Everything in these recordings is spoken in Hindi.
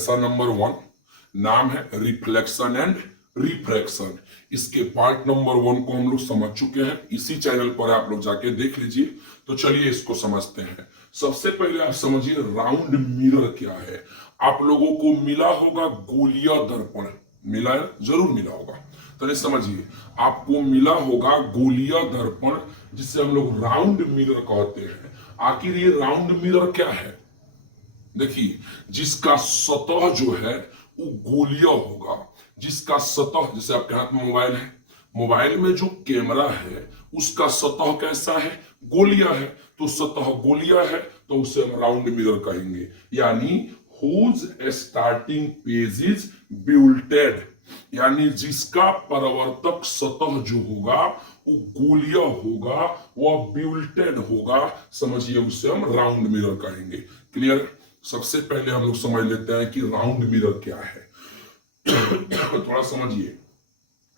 ऐसा नंबर 1 नाम है रिफ्लेक्शन एंड रिफ्रैक्शन। इसके पार्ट नंबर 1 को हम लोग समझ चुके हैं, इसी चैनल पर आप लोग जाके देख लीजिए। तो चलिए इसको समझते हैं। सबसे पहले आप समझिए राउंड मिरर क्या है। आप लोगों को मिला होगा गोलीय दर्पण, मिला है, जरूर मिला होगा। तो समझिए आपको मिला होगा गोलीय दर्पण, जिसे हम लोग राउंड मिरर कहते हैं। आखिर ये राउंड मिरर क्या है? देखिए, जिसका सतह जो है वो गोलीय होगा, जिसका सतह, जैसे आपके हाथ में मोबाइल है, मोबाइल में जो कैमरा है उसका सतह कैसा है? गोलीय है। तो सतह गोलीय है तो उसे हम राउंड मिरर कहेंगे। यानी हुज स्टार्टिंग पेज इज बिल्टेड, यानी जिसका परावर्तक सतह जो होगा वो गोलीय होगा, वह बिल्टेड होगा, समझिए उसे हम राउंड मिरर कहेंगे। क्लियर? सबसे पहले हम लोग समझ लेते हैं कि राउंड मिरर क्या है। थोड़ा समझिए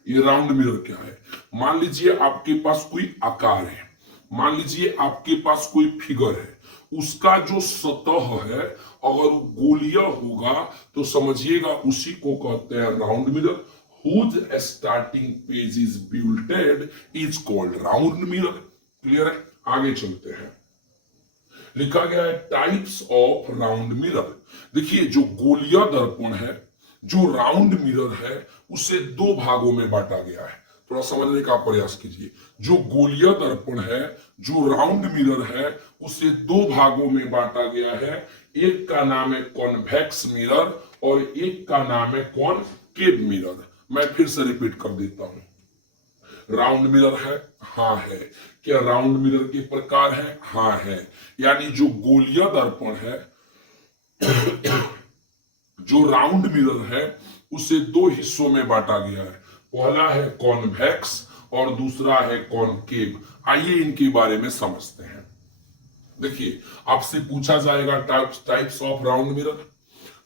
ये राउंड मिरर क्या है। मान लीजिए आपके पास कोई आकार है, मान लीजिए आपके पास कोई फिगर है, उसका जो सतह है अगर गोलीय होगा तो समझिएगा उसी को कहते हैं round mirror. whose starting page is built is called round mirror। Clear है? आगे चलते हैं। लिखा गया है टाइप्स ऑफ राउंड मिरर। देखिए जो गोलीय दर्पण है, जो राउंड मिरर है, उसे 2 भागों में बांटा गया है। थोड़ा समझने का प्रयास कीजिए। जो गोलीय दर्पण है, जो राउंड मिरर है, उसे 2 भागों में बांटा गया है। एक का नाम है कॉन्वेक्स मिरर और एक का नाम है कॉनकेव मिरर। मैं फिर से रिपीट कर देता हूं। राउंड मिरर है, हाँ है। क्या राउंड मिरर के प्रकार है? हाँ है। यानी जो गोलीय दर्पण है, जो राउंड मिरर है, उसे 2 हिस्सों में बांटा गया है। पहला है कॉन्वेक्स और दूसरा है कॉनकेव। आइए इनके बारे में समझते हैं। देखिए आपसे पूछा जाएगा types of round mirror.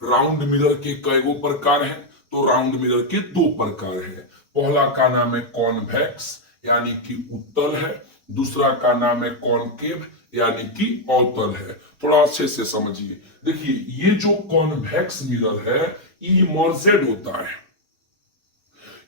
Round mirror के कई गो प्रकार हैं? तो राउंड मिरर के 2 प्रकार हैं। पहला का नाम है कॉन्वेक्स यानी कि उत्तल है, दूसरा का नाम है कॉनकेव यानी कि अवतल है। थोड़ा अच्छे से समझिए। देखिए ये जो कॉन्वेक्स मिरर है ये इमर्जेड होता है।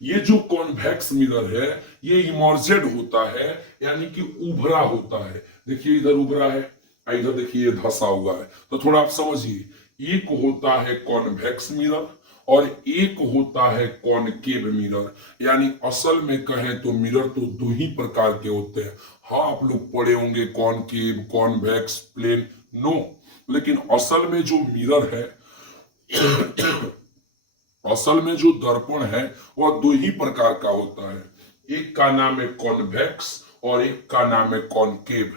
ये जो कॉन्वेक्स मिरर है ये इमर्जेड होता है, यानी कि उभरा होता है। देखिए इधर उभरा है, इधर देखिए धंसा हुआ है। तो थोड़ा आप समझिए, एक होता है कॉन्वेक्स मिरर और एक होता है कॉनकेव मिरर। यानी असल में कहें तो मिरर तो 2 ही प्रकार के होते हैं। हाँ आप लोग पढ़े होंगे कॉनकेव, कॉन्वेक्स, प्लेन, नो, लेकिन असल में जो मिरर है, असल में जो दर्पण है वह 2 ही प्रकार का होता है। एक का नाम है कॉन्वेक्स और एक का नाम है कॉनकेव।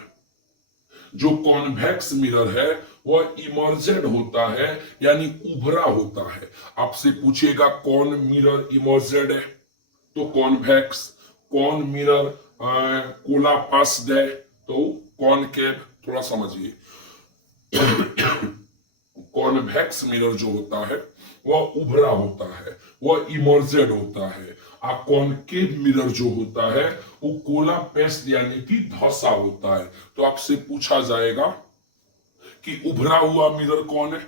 जो कॉन्वेक्स मिरर है वह इमर्जेड होता है, यानी उभरा होता है। आपसे पूछेगा कौन मिरर इमर्जेड है? तो कॉन्वेक्स। कौन मिरर कोला पास्ड है? तो कॉनकेव। थोड़ा समझिए। कॉन्वेक्स मिरर जो होता है वह उभरा होता है, वह इमर्जेड होता है। और कॉनकेव मिरर जो होता है वो कोला पेस्ट यानी कि धंसा होता है। तो आपसे पूछा जाएगा कि उभरा हुआ मिरर कौन है,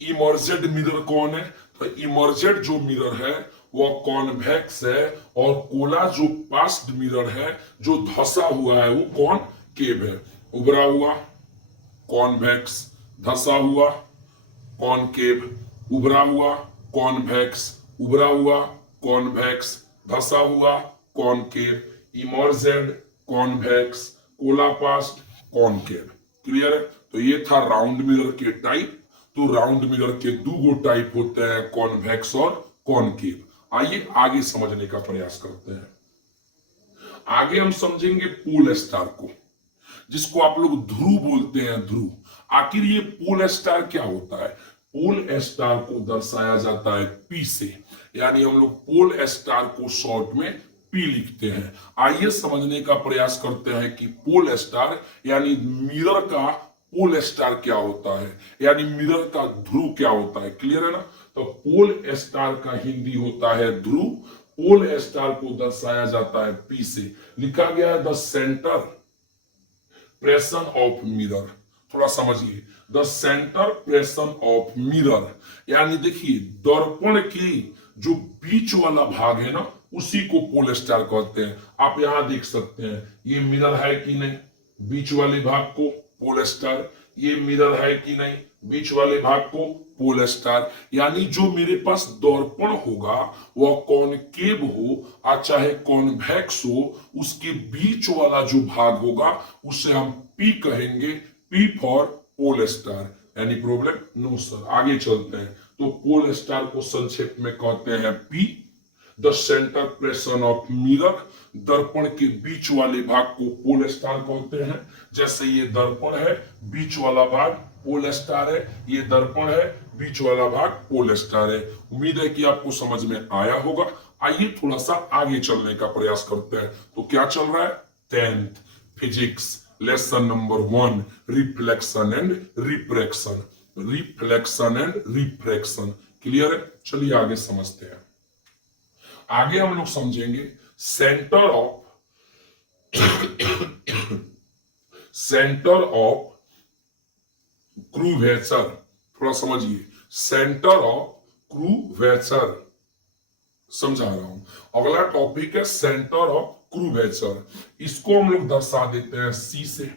इमर्जेड मिरर कौन है? तो इमर्जेड जो मिरर है वह कॉन्वेक्स है और कोला जो पास्ड मिरर है, जो धंसा हुआ है, वो कॉनकेव है। उभरा हुआ कॉन्वेक्स, धंसा हुआ कॉनकेव, उभरा हुआ कॉन्वेक्स, उभरा हुआ कॉन्वेक्स, धंसा हुआ concave, emerged convex, collapsed concave. Clear है? तो ये था राउंड मिरर के टाइप। तो राउंड मिरर के 2 टाइप होते हैं, कॉन्वेक्स और कॉनकेव। आइए आगे समझने का प्रयास करते हैं। आगे हम समझेंगे पोल स्टार को, जिसको आप लोग ध्रुव बोलते हैं, ध्रुव। आखिर ये पोल स्टार क्या होता है? पोल स्टार को दर्शाया जाता है पी से, यानी हम लोग पोल स्टार को शॉर्ट में पी लिखते हैं। आइए समझने का प्रयास करते हैं कि पोल स्टार यानी मिरर का पोल स्टार क्या होता है, यानी मिरर का ध्रुव क्या होता है। क्लियर है ना? तो पोल स्टार का हिंदी होता है ध्रुव। पोल स्टार को दर्शाया जाता है पी से। लिखा गया है the centre portion of mirror. थोड़ा समझिए, the centre portion of mirror, यानी देखिए दर्पण की जो बीच वाला भाग है ना उसी को पोल स्टार कहते हैं। आप यहां देख सकते हैं ये मिरर है कि नहीं, बीच वाले भाग को पोल स्टार, ये मिरर है कि नहीं, बीच वाले भाग को पोल स्टार। यानी जो मेरे पास दर्पण होगा वह कॉनकेव हो और चाहे कॉन्वेक्स हो, उसके बीच वाला जो भाग होगा उसे हम पी कहेंगे, p for pole star. Any problem? No sir. आगे चलते हैं तो पोल स्टार को संक्षेप में कहते हैं P. The centre portion of mirror, दर्पण के बीच वाले भाग को पोल स्टार कहते हैं। जैसे ये दर्पण है, बीच वाला भाग पोल स्टार है, ये दर्पण है, बीच वाला भाग पोल स्टार है। उम्मीद है कि आपको समझ में आया होगा। आइए थोड़ा सा आगे चलने का प्रयास करते हैं। तो क्या चल रहा है? 10th physics lesson number 1, reflection and refraction. Reflection and refraction clear है? चलिए आगे समझते हैं। आगे हम लोग समझेंगे सेंटर ऑफ क्रूवेचर। थोड़ा समझिए, सेंटर ऑफ क्रूवेचर समझा रहा हूं। अगला टॉपिक है सेंटर ऑफ क्रूवेचर। इसको हम लोग दर्शा देते हैं सी से।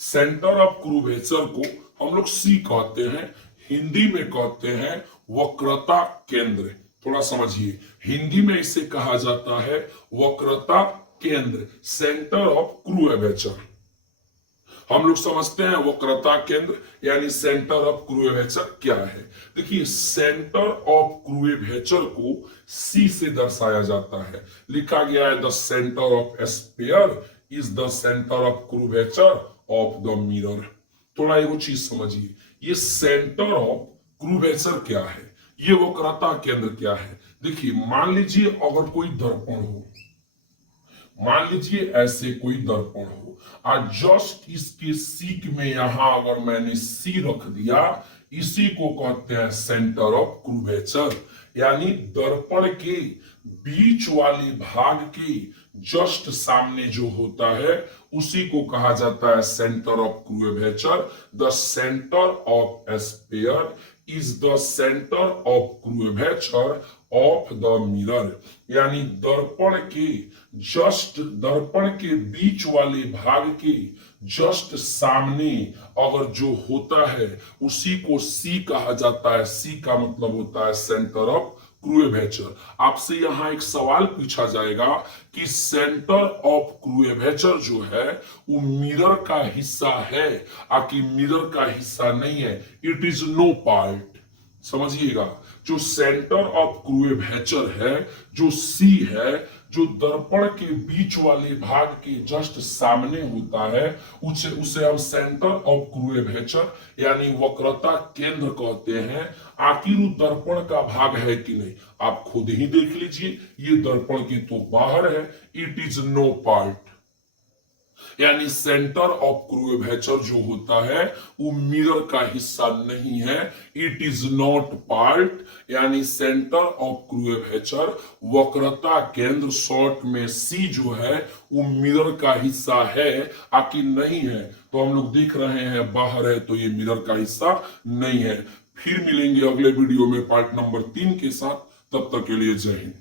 सेंटर ऑफ क्रूवेचर को हम लोग सी कहते हैं, हिंदी में कहते हैं वक्रता केंद्र। थोड़ा समझिए, हिंदी में इसे कहा जाता है वक्रता केंद्र, सेंटर ऑफ क्रूवेचर। हम लोग समझते हैं वक्रता केंद्र यानी सेंटर ऑफ क्रूवेचर क्या है। देखिए सेंटर ऑफ क्रूवेचर को सी से दर्शाया जाता है। लिखा गया है the centre of sphere is the centre of curvature of the mirror. थोड़ा एगो चीज समझिए, ये सेंटर ऑफ क्रूवेचर क्या है, ये वक्रता केंद्र क्या है। देखिए मान लीजिए अगर कोई दर्पण हो, मान लीजिए ऐसे कोई दर्पण हो और जस्ट इसके सीक में यहां अगर मैंने सी रख दिया, इसी को कहते हैं सेंटर ऑफ क्रूवेचर। यानी दर्पण के बीच वाले भाग के जस्ट सामने जो होता है उसी को कहा जाता है centre of curvature. The centre of sphere is the centre of curvature of the mirror. यानी दर्पण के बीच वाले भाग के जस्ट सामने अगर जो होता है उसी को सी कहा जाता है। सी का मतलब होता है सेंटर ऑफ क्रूवेचर। आपसे यहां एक सवाल पूछा जाएगा कि सेंटर ऑफ क्रूवेचर जो है वो मिरर का हिस्सा है आकि मिरर का हिस्सा नहीं है। It is no part. समझिएगा, जो सेंटर ऑफ क्रूवेचर है, जो सी है, जो दर्पण के बीच वाले भाग के जस्ट सामने होता है उसे हम सेंटर ऑफ क्रूवेचर यानी वक्रता केंद्र कहते हैं। आखिर वो दर्पण का भाग है कि नहीं, आप खुद ही देख लीजिए, ये दर्पण के तो बाहर है। It is no part. यानी सेंटर ऑफ क्रूवेचर जो होता है वो मिरर का हिस्सा नहीं है। It is not part. यानी सेंटर ऑफ क्रूवेचर वक्रता केंद्र शॉर्ट में सी जो है वो मिरर का हिस्सा है आकि नहीं है। तो हम लोग देख रहे हैं बाहर है तो ये मिरर का हिस्सा नहीं है। फिर मिलेंगे अगले वीडियो में पार्ट नंबर 3 के साथ। तब तक के लिए जय हिंद।